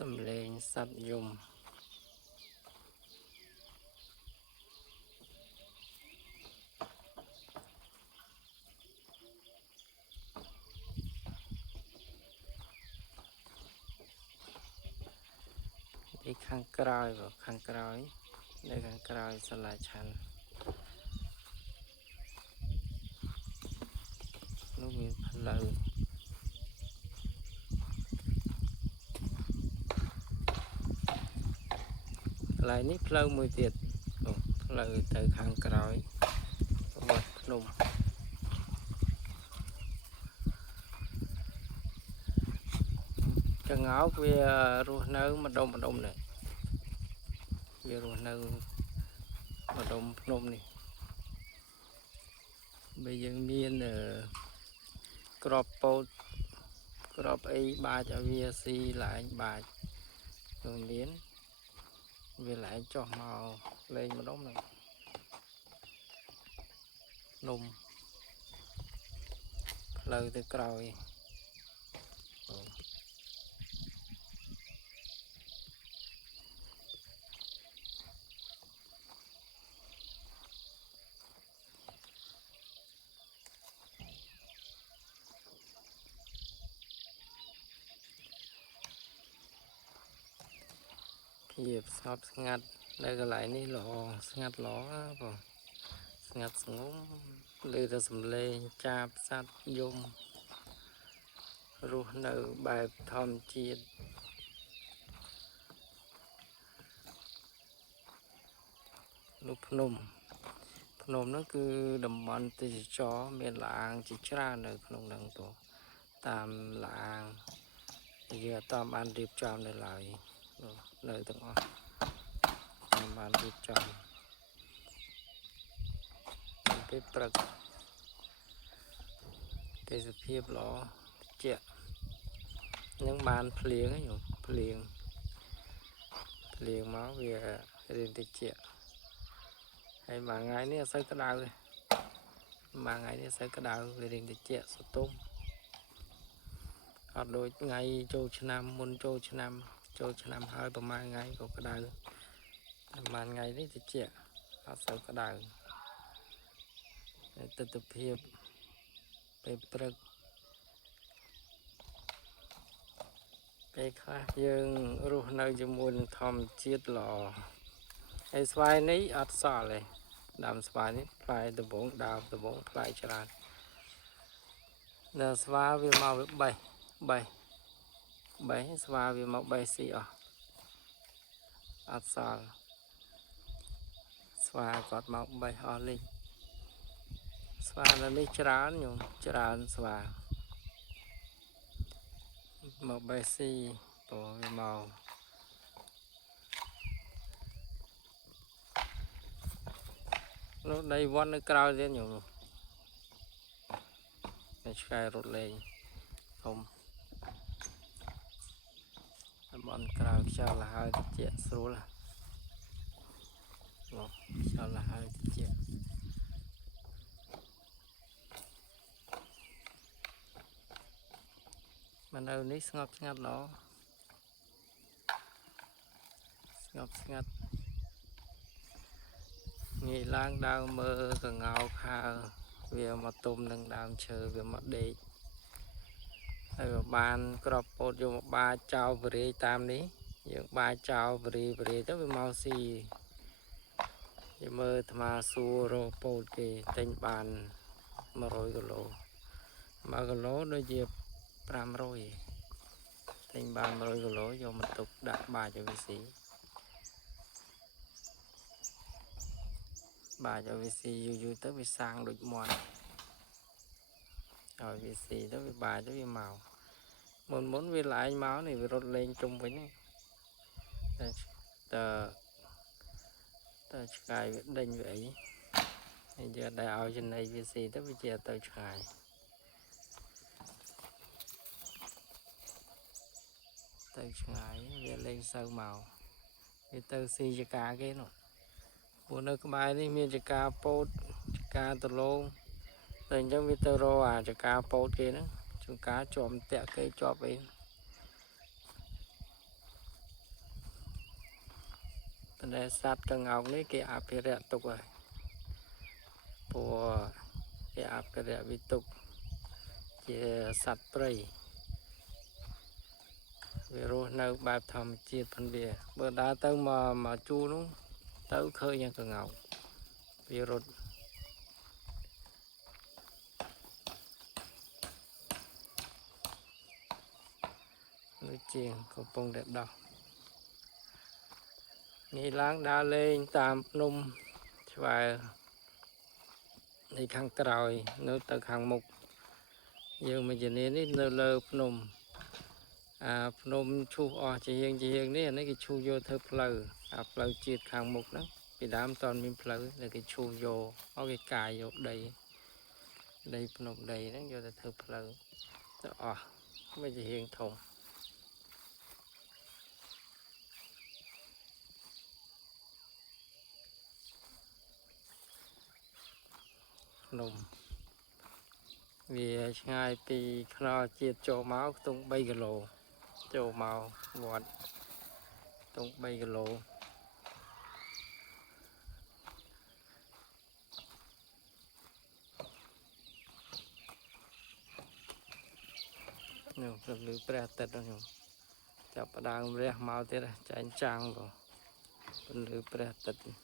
សំឡេងសត្វយំពីខាងក្រោយខាងក្រោយនៅខាងក្រោយសាលាឆាន់នោះមានផ្លូវកន្លែងនេះផ្លូវមួយទៀតផ្លូវទៅខាងក្រោយរបស់ភ្នំចង្អោកវារស់នៅម្ដុំនេះវារស់នៅម្ដុំភ្នំនេះបើយើងមានក្របពោតក្របអីបាចឲ្យវាស៊ីឡើងបាចនោះមានវាឡើងចុះមកលេងម្ដុំនេះភ្នំផ្លូវទៅក្រោយភាពស្ងប់ស្ងាត់នៅកន្លែងនេះល្អស្ងាត់ល្អបងស្ងាត់ស្ងប់ឮតែសំឡេងចាបសត្វយំរស់នៅបែបធម្មជាតិនោះភ្នំនោះគឺតំបន់ទេសចរមានឡានជាច្រើននៅក្នុងហ្នឹងទៅតាមឡានយើងអត់តាមបានរៀបចំនៅឡើយនៅទាំងអស់តាមបានរៀបចំពេលព្រឹកទេសភាពល្អត្រជាក់នឹងបានភ្លៀងហ្នឹងភ្លៀងមកវារៀងត្រជាក់ហើយមួយថ្ងៃនេះអត់សូវក្តៅទេមួយថ្ងៃនេះសូវក្តៅវារៀងត្រជាក់សតុំអត់ដូចថ្ងៃចូលឆ្នាំមុនចូលឆ្នាំហើយប្រហែលថ្ងៃក៏ក្តៅប្រហែលថ្ងៃនេះត្រជាក់អត់សូវក្តៅទិដ្ឋភាពពេលព្រឹកពេលខ្លះយើងរស់នៅជាមួយនឹងធម្មជាតិល្អហើយស្វាយនេះអត់សល់ទេដើមស្វាយនេះផ្លែដំបងដើមដំបងផ្លែច្រើនដល់ស្វាវាមកវាបេះស្វាវាមកបេះស៊ីអស់អត់សល់ស្វាគាត់មកបេះអស់លេងស្វានៅនេះច្រើនច្រើនស្វាមកបេះស៊ីព្រោះវាមកនោះដីវត្តនៅក្រៅទៀតនៅឆ្កែរត់លេងធំតំបន់ក្រៅខ្យល់លហើយត្រជាក់ស្រួលខ្យល់លហើយត្រជាក់មកនៅនេះស្ងប់ស្ងាត់ល្អស្ងប់ស្ងាត់ងាយឡើងដើរមើលកងោកហើវាមកទុំនឹងដើមឈើវាមកដេកហើយបានក្របពោតយកមកបាចចោលបរិយតាមនេះយើងបាចចោលបរិយទៅវាមកស៊ីយើងមើលអាត្មាសួររកពោតគេទិញបាន100 គីឡូ1 គីឡូដូចជា500ទិញបាន100 គីឡូយកមកទុកដាក់បាចឲ្យវាស៊ីបាចឲ្យវាស៊ីយូរទៅវាសាំងដូចមាន់ឲ្យវាស៊ីទៅវាបាចទៅវាមកមុនវាឡើងមកនេះវារត់លេងជុំវិញតែឆ្កែវាដេញវាអីហើយយកតែឲ្យចំណីវាស៊ីទៅវាជាទៅឆ្ងាយវាលេងសូវមកវាទៅស៊ីចកាគេនោះព្រោះនៅក្បែរនេះមានចកាពោតចកាដលងតែអញ្ចឹងវាទៅរកអាចកាពោតគេហ្នឹងចកាជាប់តាក់គេជាប់អី ដែលសត្វកង្កោកនេះគេអភិរក្សទុកហើយព្រោះគេអភិរក្សវាទុកជាសត្វព្រៃវារស់នៅបែបធម្មជាតិផងវាបើដើរទៅមកជួរនោះទៅឃើញយ៉ាងកង្កោកវារត់ដូចជាកំពុងតែដោះនេះឡើងដើរលេងតាមភ្នំឆ្វែលនៃខាងក្រោយនៅទៅខាងមុខយើងមកជំនាញនេះនៅលើភ្នំភ្នំឈូសអស់ជាហៀងនេះអានេះគេឈូសយកធ្វើផ្លូវផ្លូវជាតិខាងមុខហ្នឹងពីដើមតន់មានផ្លូវដែលគេឈូសយកឲ្យគេកាយយកដីភ្នំដីហ្នឹងយកទៅធ្វើផ្លូវទៅអស់មិនជាហៀងធំភ្នំវាឆ្ងាយពីខ្នល់ជាតិចូលមកខ្ទង់3គីឡូចូលមកវត្តខ្ទង់3គីឡូនោះព្រលឺព្រះអាទិត្យនោះចាប់ផ្ដើមរះមកទៀតចែងចាំងព្រលឺព្រះអាទិត្យ